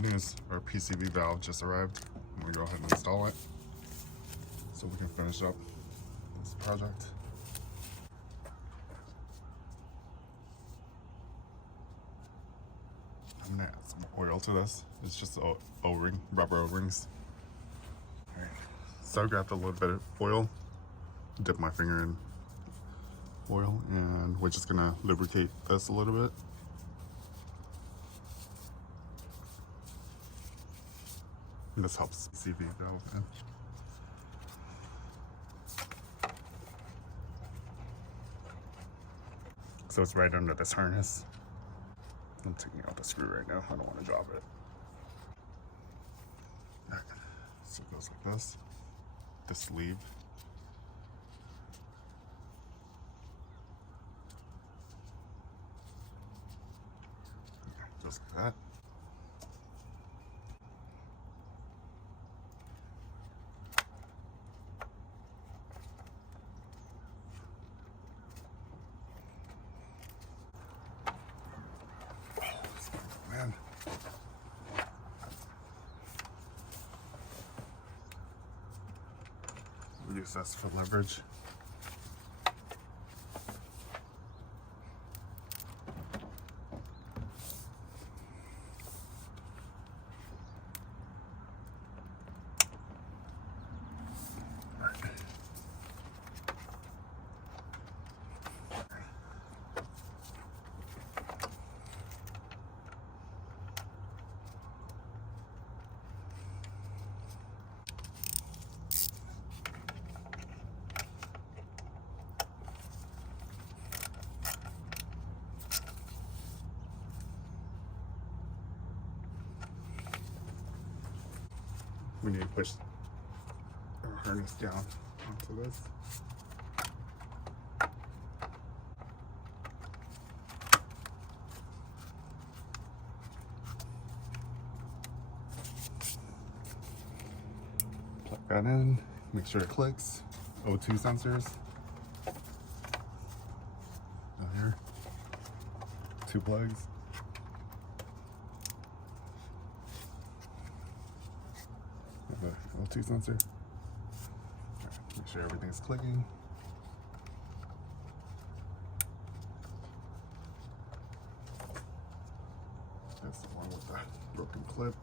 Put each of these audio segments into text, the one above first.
good news, our PCV valve just arrived. I'm gonna go ahead and install it so we can finish up this project. I'm gonna add some oil to this. It's just O-ring, rubber O-rings. All right. So I grabbed a little bit of oil, dipped my finger in oil, and we're just gonna lubricate this a little bit. And this helps PCV valve in. So it's right under this harness. I'm taking out the screw right now. I don't want to drop it. Right. So it goes like this. The sleeve. Just like that. Man. We'll use this for leverage. We need to push our harness down onto this. Plug that in, make sure it clicks. O2 sensors. Down here. 2 plugs. The O2 sensor. Right, make sure everything's clicking. That's the one with the broken clip.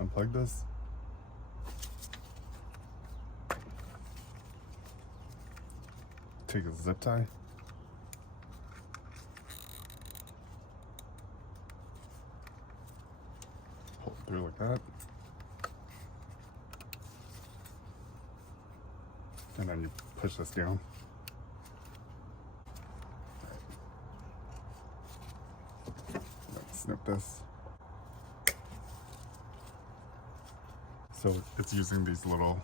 Unplug this. Take a zip tie. Pull it through like that. And then you push this down. Let's snip this. So it's using these little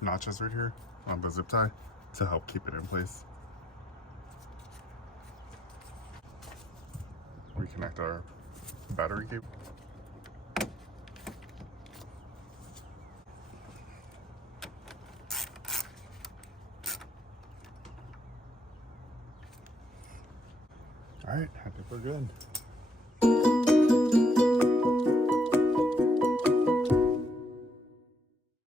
notches right here on the zip tie to help keep it in place. Reconnect our battery cable. All right, I think we're good.